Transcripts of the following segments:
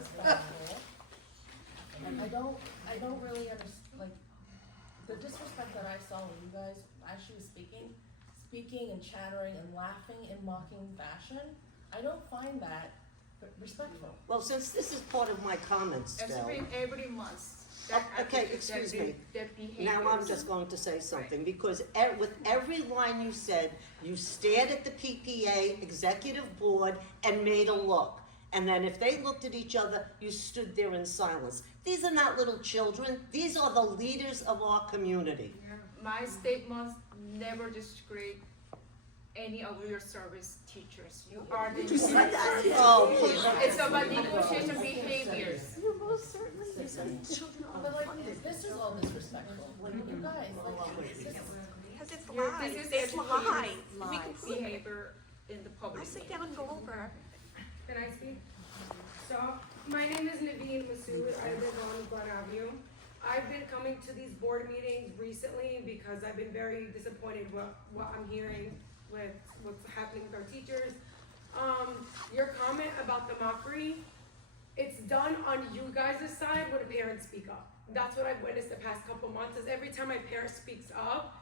disrespectful. And I don't really understand, like, the disrespect that I saw when you guys actually was speaking and chattering and laughing in mocking fashion, I don't find that respectful. Well, since this is part of my comments still. Every month. Okay, excuse me. Now I'm just going to say something, because with every line you said, you stared at the PTA executive board and made a look. And then if they looked at each other, you stood there in silence. These are not little children. These are the leaders of our community. My statements never discredit any of your service teachers. You are the Oh, please. It's about negotiation behaviors. You most certainly But like, this is all disrespectful. Like, you guys, like, because it's Your- lies. This is It's lies. We can prove it. behavior in the public. I'll sit down and go over. Can I speak? So, my name is Naveen Masood. I live on Glen Avenue. I've been coming to these board meetings recently because I've been very disappointed with what I'm hearing with what's happening with our teachers. Your comment about the mockery, it's done on you guys' side when parents speak up. That's what I've witnessed the past couple months, is every time my parent speaks up,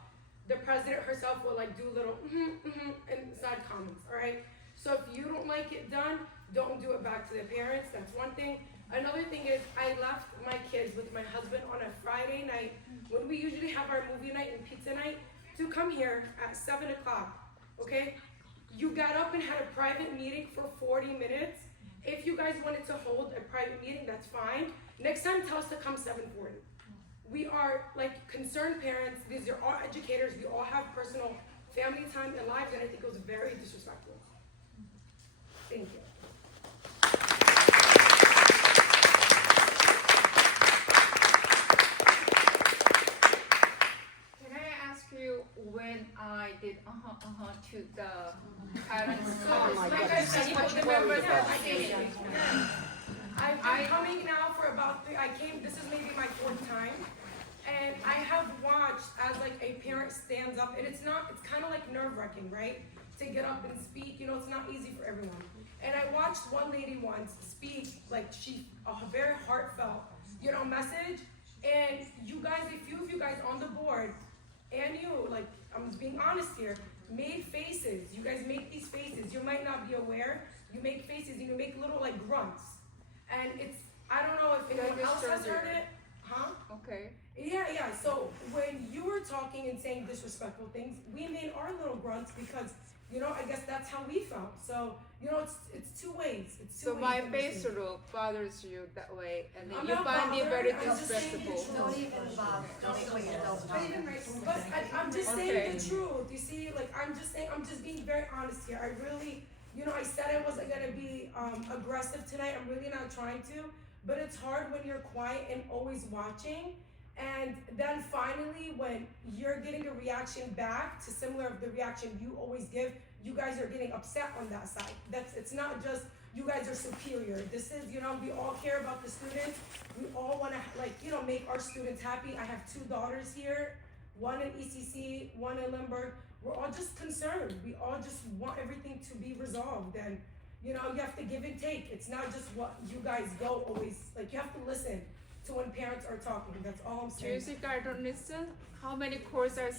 the president herself will like do little and side comments, all right? So if you don't like it done, don't do it back to the parents. That's one thing. Another thing is, I left my kids with my husband on a Friday night when we usually have our movie night and pizza night to come here at 7 o'clock, okay? You got up and had a private meeting for 40 minutes. If you guys wanted to hold a private meeting, that's fine. Next time, tell us to come 7:40. We are like concerned parents. These are all educators. We all have personal family time and lives, and I think it was very disrespectful. Thank you. Can I ask you when I did to the parents? Oh my Like God. I said, what you members Yeah. are saying. I've been coming now for about this is maybe my 4th time, and I have watched as like a parent stands up, and it's kind of like nerve-wracking, right? To get up and speak, it's not easy for everyone. And I watched one lady once speak, like a very heartfelt, message, and you guys, a few of you guys on the board, and you, like, I'm being honest here, made faces. You guys make these faces. You might not be aware. You make faces, and you make little, like, grunts. And I don't know if anyone else has heard it. Huh? Okay. Yeah. So when you were talking and saying disrespectful things, we made our little grunts because, I guess that's how we felt. So, it's two ways. It's two So ways. my to face understand. look bothers you that way, and then I'm you not find it bothered. very I'm just saying the disrespectful. truth. But I'm just Okay. saying the truth. You see, like, I'm just being very honest here. I really, I said I wasn't gonna be aggressive tonight. I'm really not trying to. But it's hard when you're quiet and always watching. And then finally, when you're getting a reaction back to similar of the reaction you always give, you guys are getting upset on that side. It's not just you guys are superior. This is, we all care about the students. We all want to, make our students happy. I have 2 daughters here, one in ECC, one in Limburg. We're all just concerned. We all just want everything to be resolved. And, you have to give and take. It's not just what you guys go always, like, you have to listen to when parents are talking. That's all I'm Do you saying. think I don't listen? How many calls I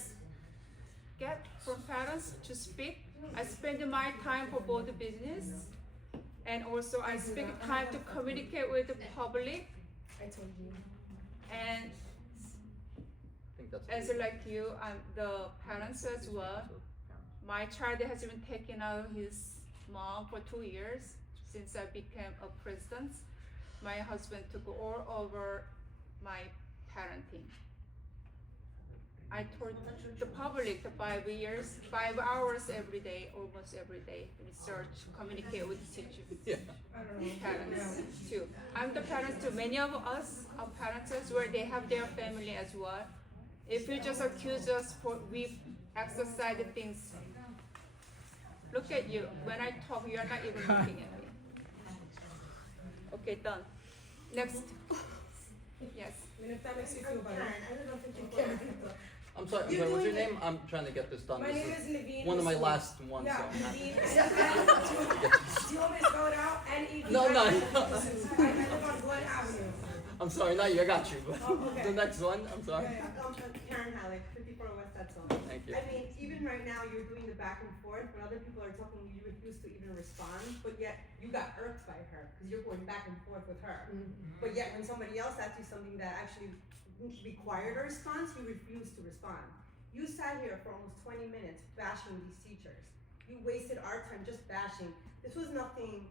get from parents to speak? I spend my time for both the business, and also I spend time to communicate with the public. I told you. And as like you, I'm the parents as well. My child has been taken out of his mom for 2 years since I became a president. My husband took all over my parenting. I told the public the 5 hours every day, almost every day, research, communicate with teachers, I don't know. parents too. I'm the parents too. Many of us are parents as well. They have their family as well. If you just accuse us for we exercise the things, look at you. When I talk, you are not even looking at me. Okay, done. Next. Yes. I mean, if that makes you feel better. I don't think you can. I'm sorry, You're what's your doing name? I'm trying to get this done. My This name is is Naveen. one of my Masood. last ones, Yeah, so. Naveen. Do you want me to spell it out? N-E-V-I-N. No. I live on Glen Avenue. I'm sorry, not you, I got you, but Oh, okay. the next one, I'm sorry. Yeah, Karen Halleck, 54 West Hudson. Thank you. I mean, even right now, you're doing the back and forth, when other people are talking, you refuse to even respond, but yet you got irked by her, because you're going back and forth with her. But yet, when somebody else asks you something that actually required a response, you refuse to respond. You sat here for almost 20 minutes bashing these teachers. You wasted our time just bashing. This was nothing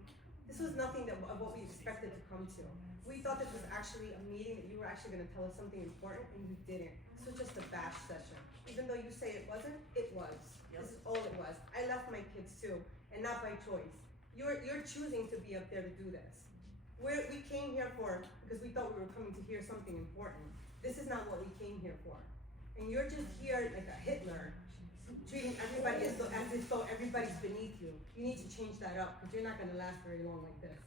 that of what we expected to come to. We thought this was actually a meeting that you were actually gonna tell us something important, and you didn't. This was just a bash session. Even though you say it wasn't, it was. This is all it was. I left my kids too, and not by choice. You're choosing to be up there to do this. We came here because we thought we were coming to hear something important. This is not what we came here for. And you're just here like a Hitler, treating everybody as if though everybody's beneath you. You need to change that up, because you're not gonna last very long like this.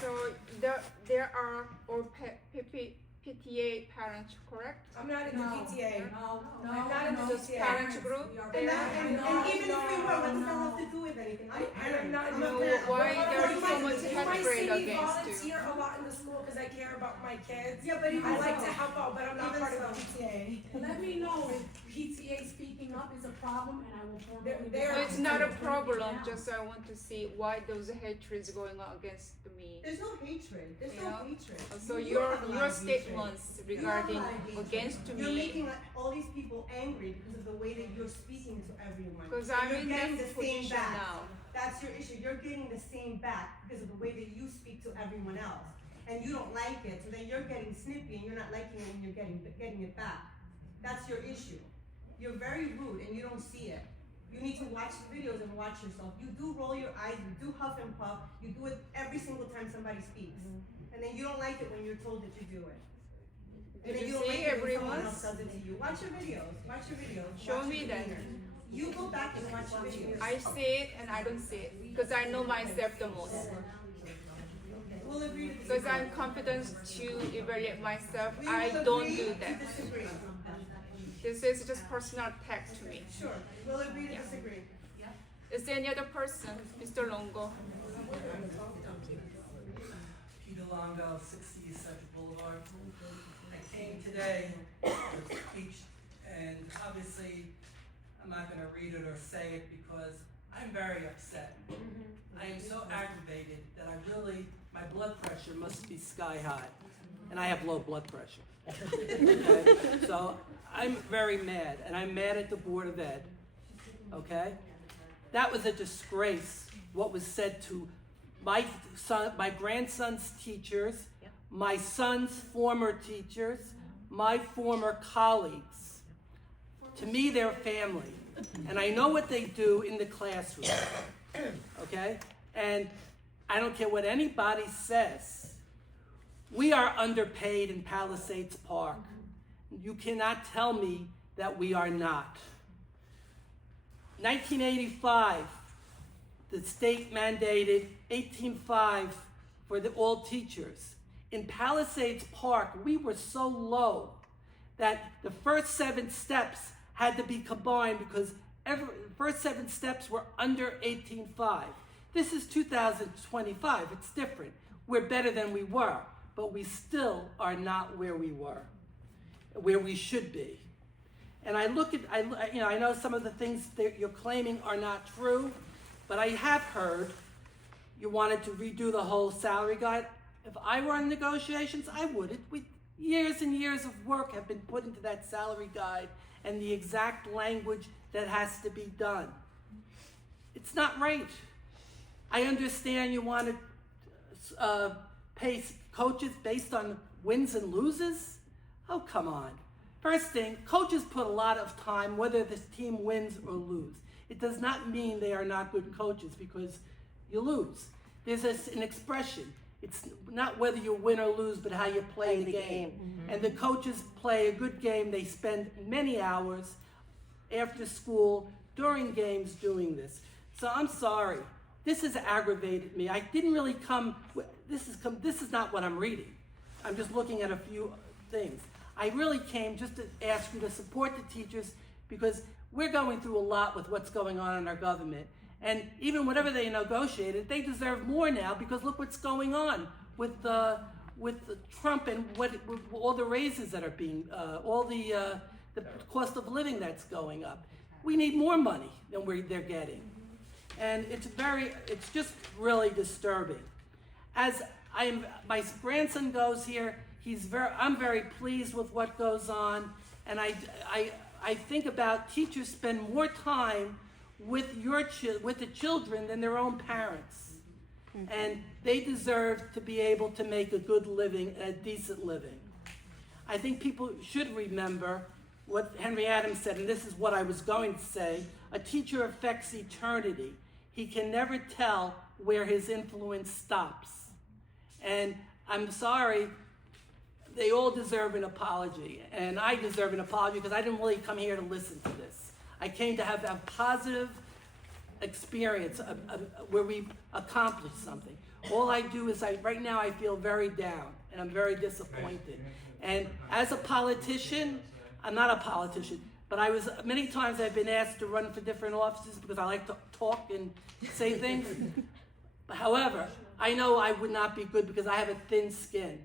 So there are all PTA parents, correct? I'm not in the PTA. I'm not in the Just PTA. parents group? And even if we were, what does that have to do with anything? I'm a parent. I'm not in I'm the a No, parent. why But there is you so might- much You might hatred see me against volunteer a lot in the school because I care about my kids. Yeah, but even I like so- to help out, but I'm not even part so. of the PTA. Let me know if PTA speaking up is a problem, and I will formally. They're- So it's not a problem, just I want to see why those hatreds going on against me. There's no hatred. There's no Yeah. hatred. So You your have a lot of hatred. statements regarding You have a lot of hatred. against You're me, making all these people angry because of the way that you're speaking to everyone. because And I'm you're in getting this the same position back. now. That's your issue. You're getting the same back because of the way that you speak to everyone else. And you don't like it, so then you're getting snippy and you're not liking it when you're getting it back. That's your issue. You're very rude and you don't see it. You need to watch the videos and watch yourself. You do roll your eyes, you do huff and puff, you do it every single time somebody speaks. And then you don't like it when you're told that you do it. And Did then you don't see like it when someone everyone's? else does it to you. Watch your videos, watch your videos. Show watch me your then. demeanor. You go back and watch the videos. I see it and I don't see it, because I know myself the most. We'll agree to Because disagree. I'm confident to evaluate myself, We I will don't agree do to that. disagree. This is just personal attack to me. Sure, we'll agree to disagree. Is there any other person, Mr. Longo? Peter Longo, 60 East Central Boulevard. I came today to speak, and obviously, I'm not gonna read it or say it because I'm very upset. I am so aggravated that my blood pressure must be sky high, and I have low blood pressure. Okay? So I'm very mad, and I'm mad at the Board of Ed, okay? That was a disgrace, what was said to my grandson's teachers, my son's former teachers, my former colleagues. To me, they're family. And I know what they do in the classroom, okay? And I don't care what anybody says. We are underpaid in Palisades Park. You cannot tell me that we are not. 1985, the state mandated 18.5 for all teachers. In Palisades Park, we were so low that the first 7 steps had to be combined because the first 7 steps were under 18.5. This is 2025, it's different. We're better than we were, but we still are not where we were, where we should be. And I look at, I know some of the things that you're claiming are not true, but I have heard you wanted to redo the whole salary guide. If I were in negotiations, I would. Years and years of work have been put into that salary guide and the exact language that has to be done. It's not right. I understand you want to pay coaches based on wins and loses. Oh, come on. First thing, coaches put a lot of time whether this team wins or lose. It does not mean they are not good coaches because you lose. There's an expression. It's not whether you win or lose, but how you play the game. Mm-hmm. And the coaches play a good game. They spend many hours after school, during games, doing this. So I'm sorry. This has aggravated me. I didn't really come this is not what I'm reading. I'm just looking at a few things. I really came just to ask you to support the teachers because we're going through a lot with what's going on in our government. And even whatever they negotiated, they deserve more now because look what's going on with the Trump and with all the raises that are being, all the cost of living that's going up. We need more money than they're getting. And it's just really disturbing. As my grandson goes here, I'm very pleased with what goes on, and I think about teachers spend more time with the children than their own parents, and they deserve to be able to make a good living, a decent living. I think people should remember what Henry Adams said, and this is what I was going to say: a teacher affects eternity. He can never tell where his influence stops. And I'm sorry, they all deserve an apology. And I deserve an apology because I didn't really come here to listen to this. I came to have a positive experience where we accomplished something. All I do is right now I feel very down and I'm very disappointed. And as a politician, I'm not a politician, but many times I've been asked to run for different offices because I like to talk and say things. However, I know I would not be good because I have a thin skin.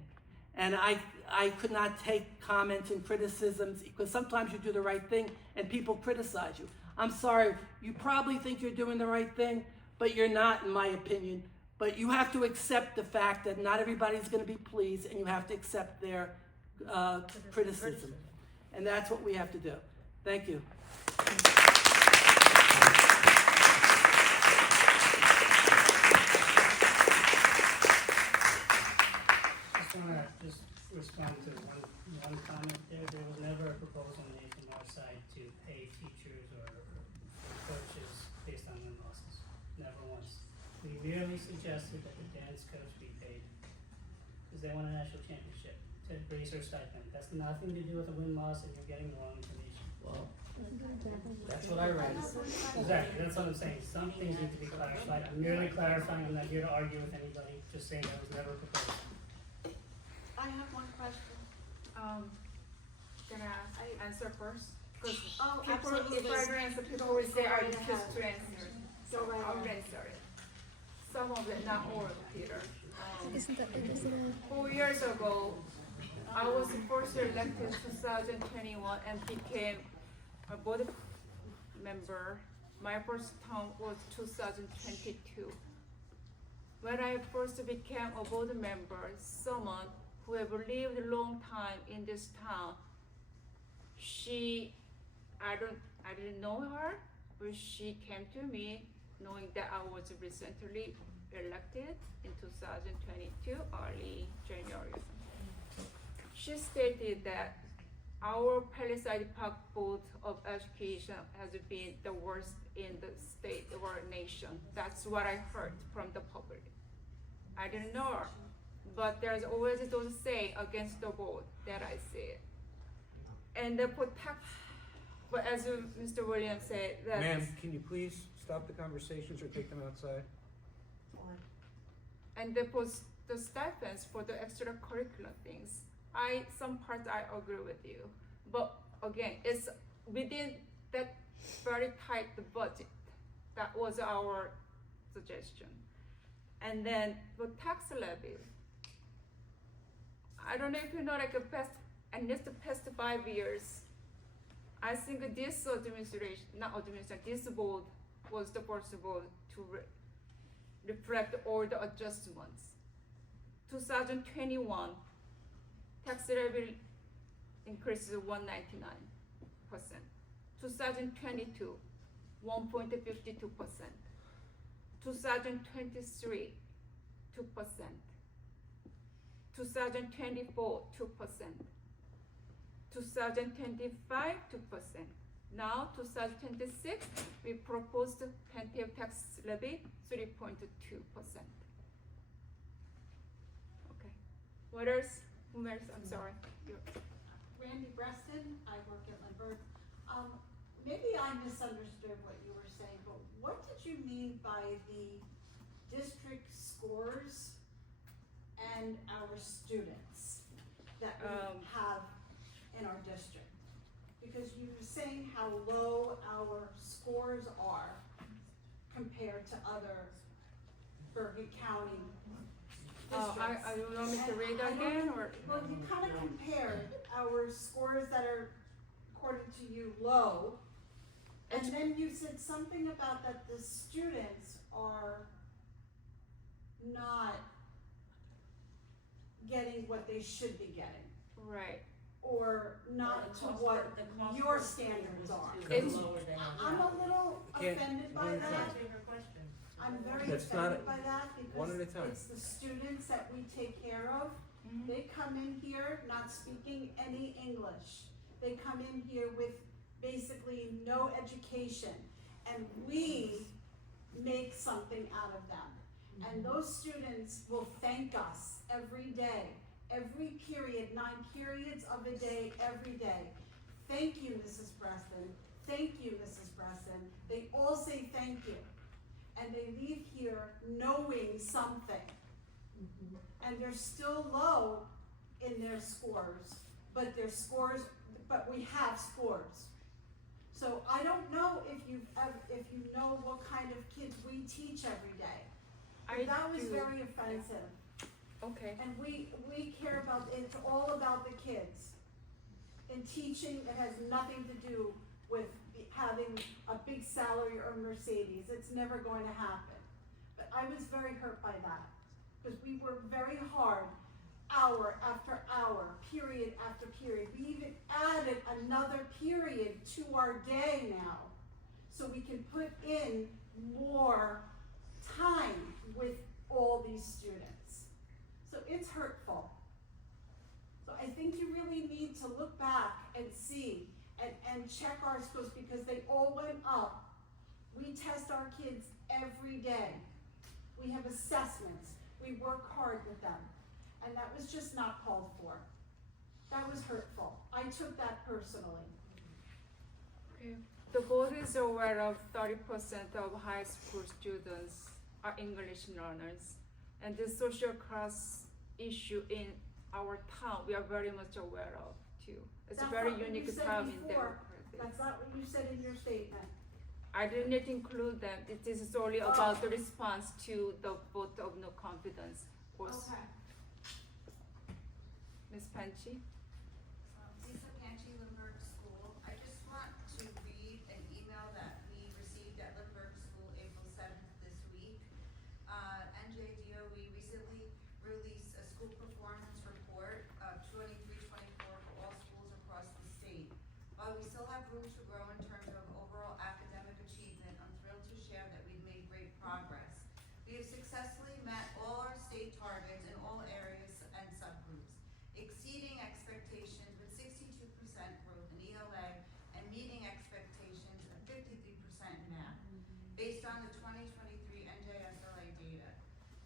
And I could not take comments and criticisms because sometimes you do the right thing and people criticize you. I'm sorry, you probably think you're doing the right thing, but you're not, in my opinion. But you have to accept the fact that not everybody's going to be pleased, and you have to accept their criticism. And that's what we have to do. Thank you. Just respond to one comment there. There was never a proposal made from our side to pay teachers or coaches based on win losses. Never once. We merely suggested that the dance coach be paid because they won a national championship to raise her stipend. That's nothing to do with a win loss, and you're getting the wrong information. Well, that's what I read. Exactly. That's what I'm saying. Some things need to be clarified. I'm merely clarifying. I'm not here to argue with anybody. Just saying that was never proposed. I have one question. Can I answer first? Because Oh, people, absolutely. if I don't answer, people will say, "Are you Go just right to answer?" Go right I'm ahead. very sorry. Some of it, not all, Peter. Isn't it 4 years ago, I was first elected 2021 and became a board member. My first term was 2022. When I first became a board member, someone who have lived a long time in this town, I didn't know her, but she came to me knowing that I was recently elected in 2022, early January. She stated that our Palisades Park Board of Education has been the worst in the state or nation. That's what I heard from the public. I didn't know her, but there's always those say against the board that I see it. And but as Mr. Williams said, that Ma'am, can you please stop the conversations or take them outside? and the stipends for the extracurricular things. Some parts I agree with you, but again, it's within that very tight budget. That was our suggestion. And then the tax levy. I don't know if you know, like the past 5 years, I think this this board was the first board to reflect all the adjustments. 2021, tax levy increases 199%. 2022, 1.52%. 2023, 2%. 2024, 2%. 2025, 2%. Now, 2026, we proposed tentative tax levy 3.2%. Okay. What else? Who else? I'm sorry. Randy Breston, I work at Lindbergh. Maybe I misunderstood what you were saying, but what did you mean by the district scores and our students that we have in our district? Because you were saying how low our scores are compared to other Bergen County districts. I you want me to And read I don't again, know- or? Well, you kind of compared our scores that are, according to you, low. And then you said something about that the students are not getting what they should be getting, Right. or not to what your standards are. It's- I'm a little Can't- offended by one at a that. time. I'm very That's not- offended by that one at a because time. it's the students that we take care of. They come in here not speaking any English. They come in here with basically no education, and we make something out of them. And those students will thank us every day, every period, 9 periods of a day, every day. Thank you, Mrs. Preston. Thank you, Mrs. Preston. They all say thank you. And they leave here knowing something. And they're still low in their scores, but we have scores. So I don't know if you know what kind of kids we teach every day. But that was very offensive. Okay. And we care about, it's all about the kids. In teaching, it has nothing to do with having a big salary or Mercedes. It's never going to happen. But I was very hurt by that, because we worked very hard, hour after hour, period after period. We even added another period to our day now, so we can put in more time with all these students. So it's hurtful. So I think you really need to look back and see and check our schools, because they all went up. We test our kids every day. We have assessments. We work hard with them. And that was just not called for. That was hurtful. I took that personally. Okay. The board is aware of 30% of high school students are English learners, and the social class issue in our town we are very much aware of too. It's That's a very not what you unique said town in before. democracy. That's not what you said in your statement. I didn't include them. This is only about the response to the vote of no confidence. Okay. Ms. Panchi? Lisa Panchi, Lindbergh School. I just want to read an email that we received at Lindbergh School April 7th this week. NJDOE recently released a school performance report of 23-24 for all schools across the state. While we still have room to grow in terms of overall academic achievement, I'm thrilled to share that we've made great progress. We have successfully met all our state targets in all areas and subgroups, exceeding expectations with 62% growth in ELA and meeting expectations of 53% in math, based on the 2023 NJSLA data.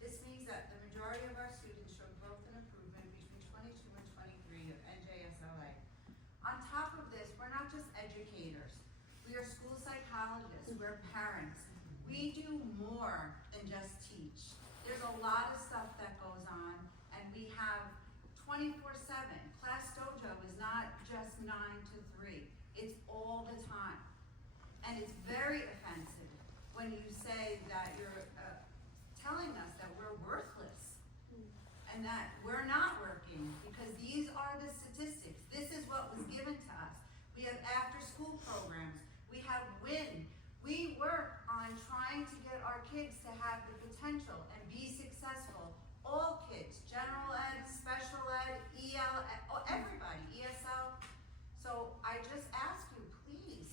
This means that the majority of our students show growth and improvement between 22 and 23 of NJSLA. On top of this, we're not just educators. We are school psychologists, we're parents. We do more than just teach. There's a lot of stuff that goes on, and we have 24/7. Class dojo is not just 9 to 3. It's all the time. And it's very offensive when you say that you're telling us that we're worthless and that we're not working, because these are the statistics. This is what was given to us. We have after-school programs. We have WIN. We work on trying to get our kids to have the potential and be successful. All kids, general ed, special ed, EL, everybody, ESL. So I just ask you, please,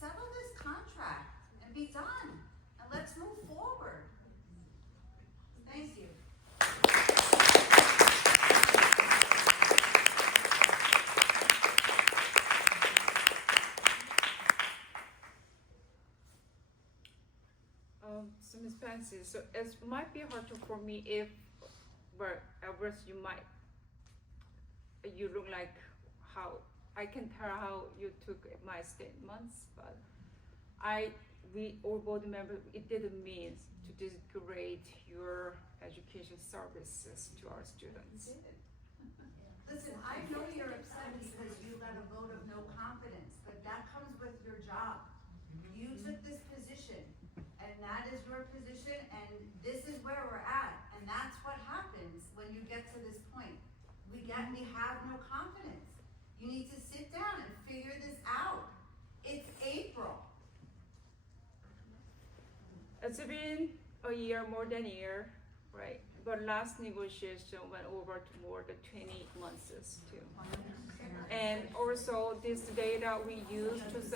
settle this contract and be done. And let's move forward. Thank you. So Ms. Pansy, so it might be hard for me if, well, at first you look like how, I can tell how you took my statements, but I we all board members, it didn't mean to degrade your education services to our students. Listen, I know you're upset because you got a vote of no confidence, but that comes with your job. You took this position, and that is your position, and this is where we're at, and that's what happens when you get to this point. We have no confidence. You need to sit down and figure this out. It's April. It's been a year, more than a year, right? But last negotiation went over to more than 20 months too. And also this data we use But let's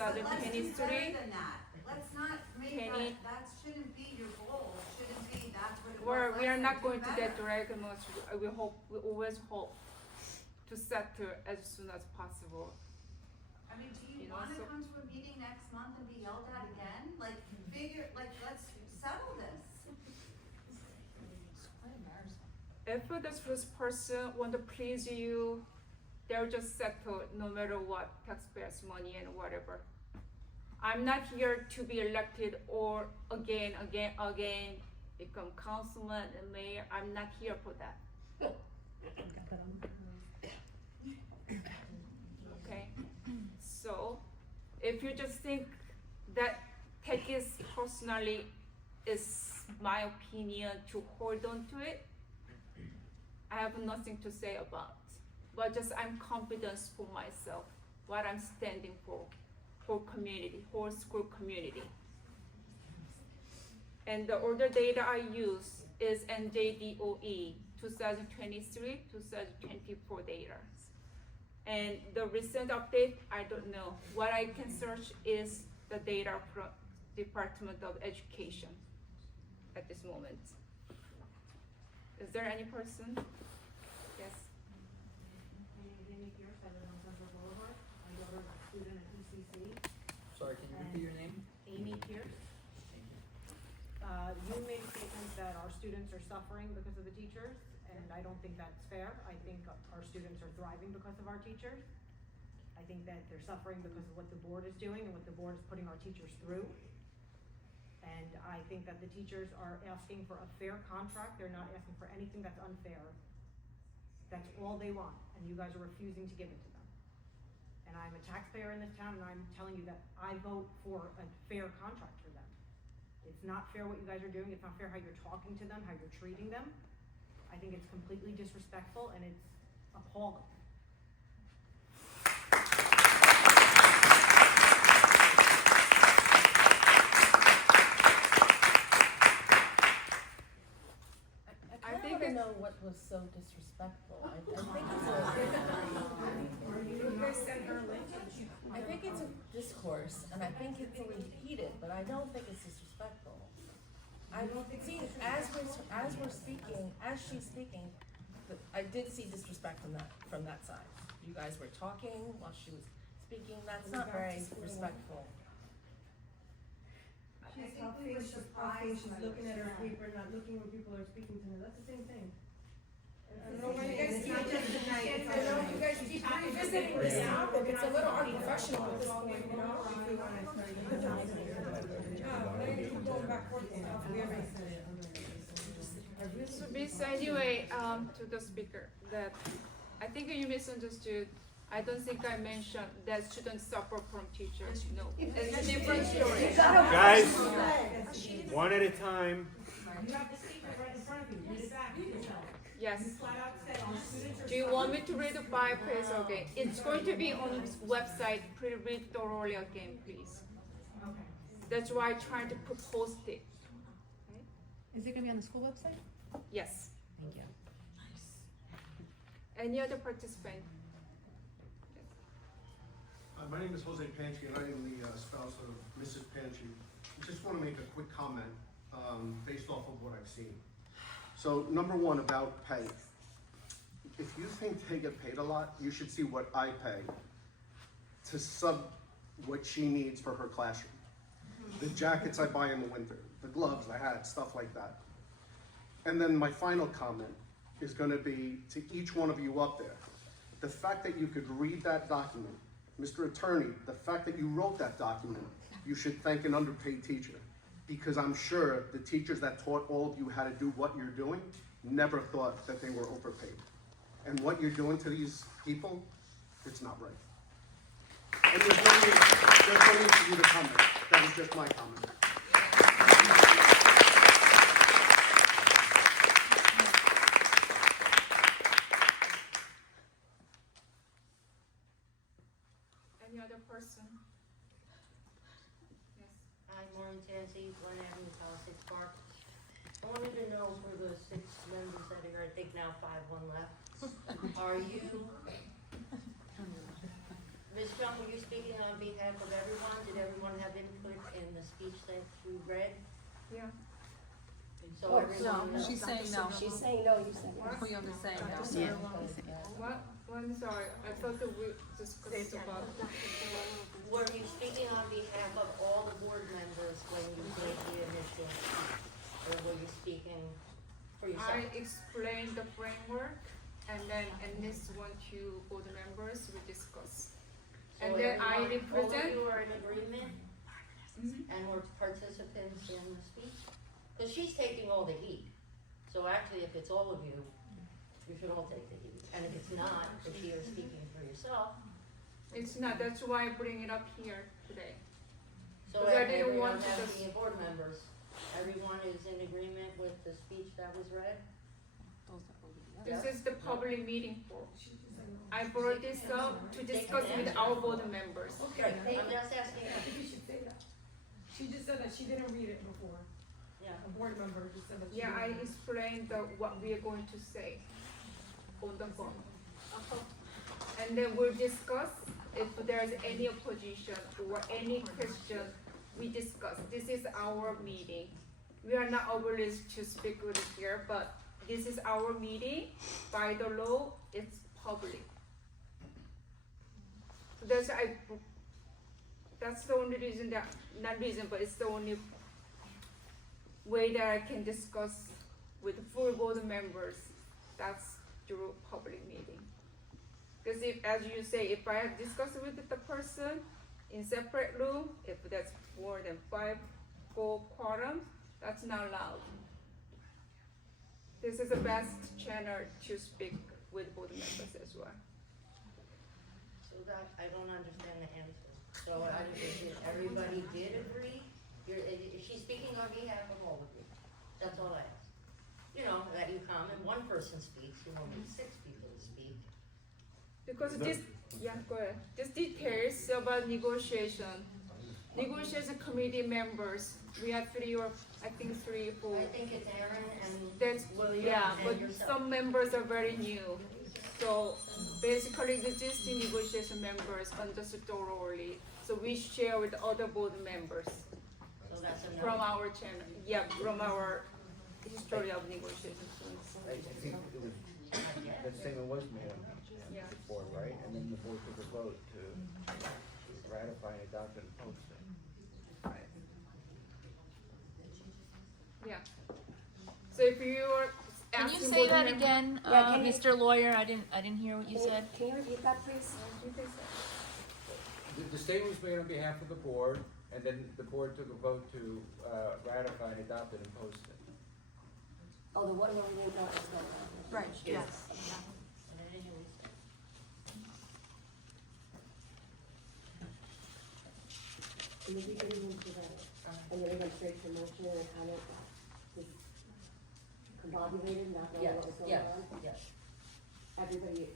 do 2023. better than that. Let's not make that shouldn't be your goal, shouldn't be, that's what it was. We are Let's not do going to better. that direction much. We always hope to settle as soon as possible. I mean, do you You know, wanna so- come to a meeting next month and be yelled at again? Like, let's settle this. If this first person want to please you, they'll just settle no matter what, taxpayers' money and whatever. I'm not here to be elected or again, become councilman and mayor. I'm not here for that. Okay, so if you just think that take it personally is my opinion to hold on to it, I have nothing to say about. But just I'm confident for myself, what I'm standing for community, whole school community. And the order data I use is NJDOE 2023-2024 data. And the recent update, I don't know. What I can search is the data from Department of Education at this moment. Is there any person? Yes. Amy Pierce, I live on Central Boulevard. My daughter's a student at ECC. Sorry, can you repeat your name? Amy Pierce. You made a statement that our students are suffering because of the teachers, and I don't think that's fair. I think our students are thriving because of our teachers. I think that they're suffering because of what the board is doing and what the board is putting our teachers through. And I think that the teachers are asking for a fair contract. They're not asking for anything that's unfair. That's all they want, and you guys are refusing to give it to them. And I'm a taxpayer in this town, and I'm telling you that I vote for a fair contract for them. It's not fair what you guys are doing. It's not fair how you're talking to them, how you're treating them. I think it's completely disrespectful, and it's appalling. I think I know what was so disrespectful. I think it's a discourse, and I think it's a little heated, but I don't think it's disrespectful. I mean, see, as she's speaking, I did see disrespect from that side. You guys were talking while she was speaking. That's not very respectful. She's looking at her paper, not looking when people are speaking to her, that's the same thing. I don't know why you guys keep revisiting this topic, it's a little unprofessional at this point, you know? Going back forth and stuff, we already said it. So Miss, anyway, to the speaker, that I think you misunderstood. I don't think I mentioned that students suffer from teachers. No, it's a different story. Guys, one at a time. You have the statement right in front of you, read it back, read yourself. Yes. You flat out said all students are. Do you want me to read the 5 pages again? It's going to be on the website. Please read thoroughly again, please. Okay. That's why I'm trying to post it. Is it gonna be on the school website? Yes. Thank you. Any other participant? My name is Jose Panchi, and I am the spouse of Mrs. Panchi. I just want to make a quick comment based off of what I've seen. So, number one, about pay. If you think they get paid a lot, you should see what I pay to sub what she needs for her classroom. The jackets I buy in the winter, the gloves, the hats, stuff like that. And then my final comment is going to be to each one of you up there. The fact that you could read that document, Mr. Attorney, the fact that you wrote that document you should thank an underpaid teacher. Because I'm sure the teachers that taught all of you how to do what you're doing never thought that they were overpaid. And what you're doing to these people, it's not right. And there's no need for you to comment. That was just my comment. Any other person? Yes. Hi, Maureen Tansey, Glen Avenue, Palisades Park. I wanted to know for the 6 members that are here, I think now 5, 1 left. Are you, Ms. Young, were you speaking on behalf of everyone? Did everyone have input in the speech that you read? Yeah. So everyone. No, she's saying no. She's saying no, you said What? We understand now. What? I'm sorry, I thought that we discussed about. Were you speaking on behalf of all the board members when you gave the initial, or were you speaking for yourself? I explained the framework, and then in this one, two board members we discuss. So And then I everyone- represent. All of you are in agreement Mhm. and were participants in the speech? Because she's taking all the heat. So actually, if it's all of you, you should all take the heat. And if it's not, if you're speaking for yourself, It's not, that's why I bring it up here today. so Because I didn't everyone want to has just- the board members, everyone is in agreement with the speech that was read? This is the public meeting for. I brought this up to discuss with our board members. Okay, I'm just asking, I think you should say that. She just said that she didn't read it before. yeah. A board member just said that she Yeah, I didn't read it. explained what we are going to say on the phone. And then we'll discuss if there's any opposition or any question, we discuss. This is our meeting. We are not obliged to speak with it here, but this is our meeting. By the law, it's public. So that's the only reason that, not reason, but it's the only way that I can discuss with full board members. That's through public meeting. Because if, as you say, if I discuss with the person in separate room, if that's more than 5 full quorums, that's not allowed. This is the best channel to speak with board members as well. So that, I don't understand the answer. So everybody did agree? She's speaking on behalf of all of you. That's all I ask. You know, that you come and one person speaks, you want 6 people to speak. Because this, yeah, go ahead. This details about negotiation. Negotiation committee members, we have 3 or, I think 3 or 4. I think it's Aaron and That's, William yeah, and but yourself. some members are very new. So basically, the existing negotiation members understood thoroughly. So we share with other board members So that's enough. from our channel, yeah, from our history of negotiations. I think it was, that statement was made on Yeah. the board, right? And then the board took a vote to ratify and adopt it and post it. Yeah. So if you are Can you asking say board that members- again, Yeah, can you- Mr. Lawyer? I didn't hear what you said. Can you repeat that, please? The statement was made on behalf of the board, and then the board took a vote to ratify and adopt it and post it. Oh, the one where we didn't know it was going on. Right, yes. And then we can even do that, and then we went straight to motion and kind of just combobulated, not knowing what was going Yes, on. yes. Everybody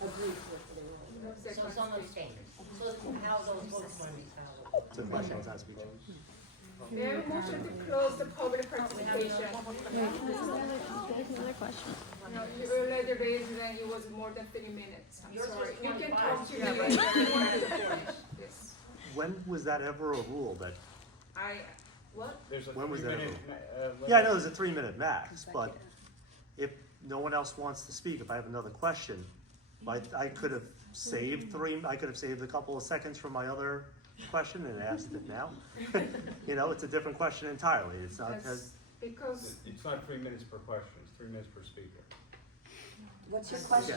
agrees with it. So some abstained. So how those votes went, how? So the question was asked. May I have a motion to close the public participation? Another question. No, you already raised it and it was more than 3 minutes. I'm Yours was sorry. You can 25. talk to Yeah, me right. later when you want to finish this. When was that ever a rule that, What? when was that ever? Yeah, I know there's a 3-minute max, but if no one else wants to speak, if I have another question, I could have saved I could have saved a couple of seconds from my other question and asked it now. You know, it's a different question entirely. It's not as, Because It's not 3 minutes per question, it's 3 minutes per speaker. What's your question?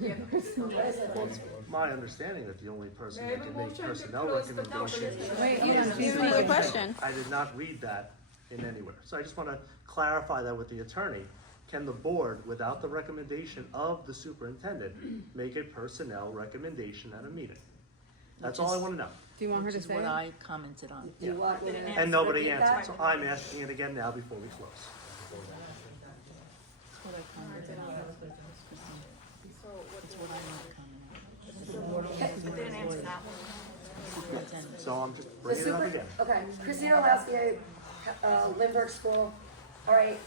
Yeah. What is it? Well, it's my understanding that the only person May I that have can a make motion to personnel close the recommendations. public I did not read that in anywhere. So I just want to clarify that with the attorney. Can the board, without the recommendation of the superintendent, make a personnel recommendation at a meeting? That's all I want to know. Do you want her Which to is say what it? I commented on. Do you want me to And nobody repeat answered, that? so I'm asking it again now before we close. That's what I commented on. So what That's what I want to comment on. But didn't answer that Superintendent. So I'm just The bringing it up super, again. okay, Christina Lasky, Lindbergh School, all right,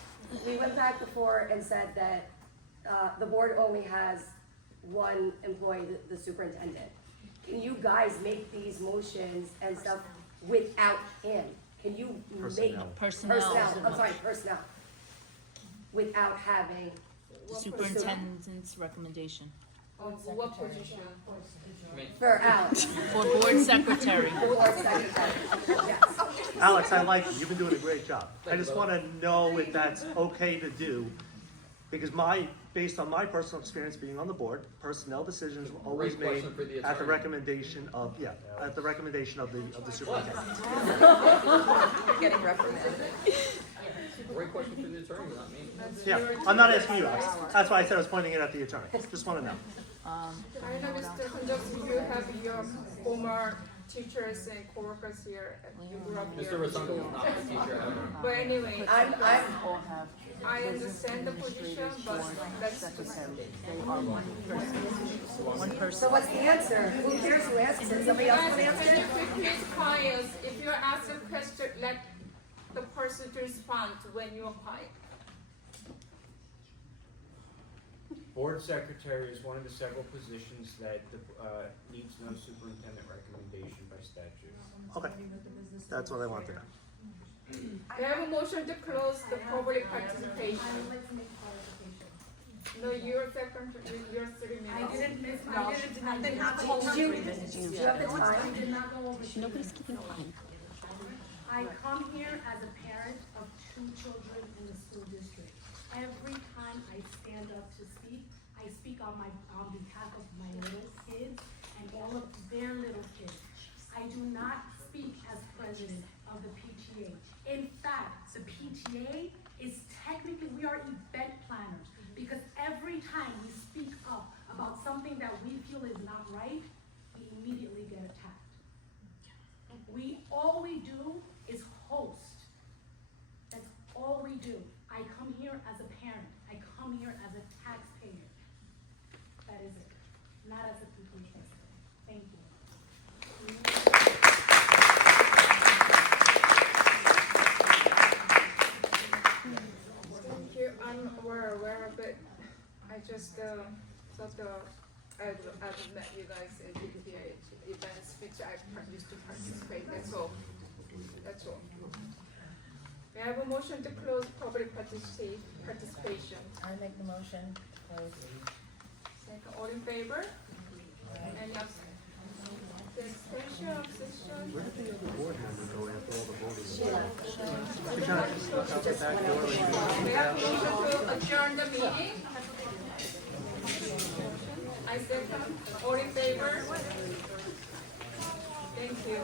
we went back before and said that, the board only has one employee, the superintendent. Can you guys make these motions and stuff without him? Can you make? Personnel. I'm sorry, personnel. Without having, The superintendent's recommendation. what position? for Alex. For board secretary. Board secretary, yes. Alex, I like you. You've been doing a great job. I just want to know if that's okay to do, because based on my personal experience being on the board, personnel decisions were always Great made question for the at the attorney. recommendation of, at the recommendation of the superintendent. Getting reprimanded. Great question for the attorney, not me. Yeah, I'm not asking you, Alex. That's why I said I was pointing it at the attorney. Just want to know. I know, Mr. Conductor, you have your former teachers and coworkers here, you grew up here. Mr. Rosango is not a teacher ever. But anyway, All have I understand the position, but let's just. secretaries. They are one person. One So person. what's the answer? Who cares who answers it? Somebody else can answer Can it? you repeat, clients, if you ask a question, let the person to respond when you are quiet. Board secretary is one of the several positions that needs no superintendent recommendation by statute. Okay, that's what I wanted to know. I have a motion to close the public participation. I would like to make a clarification. No, you're second, you're 3 minutes. I didn't miss, No. I didn't have the whole. Did you have the time? I did not go over. Nobody's keeping time. I come here as a parent of 2 children in the school district. Every time I stand up to speak, I speak on behalf of my little kids and all of their little kids. I do not speak as president of the PTA. In fact, the PTA is technically, we are event planners, because every time we speak up about something that we feel is not right, we immediately get attacked. All we do is host. That's all we do. I come here as a parent. I come here as a taxpayer. That is it. Not as a people president. Thank you. Thank you, I'm aware of it. I just thought I've met you guys in PTA events which I used to participate, that's all. That's all. May I have a motion to close public participation? I make the motion to close. Second, all in favor? Any abstention? Where did the other board member go after all the voting? She kind of just snuck out the back door like. May I have a motion to adjourn the meeting? I second, all in favor? Thank you.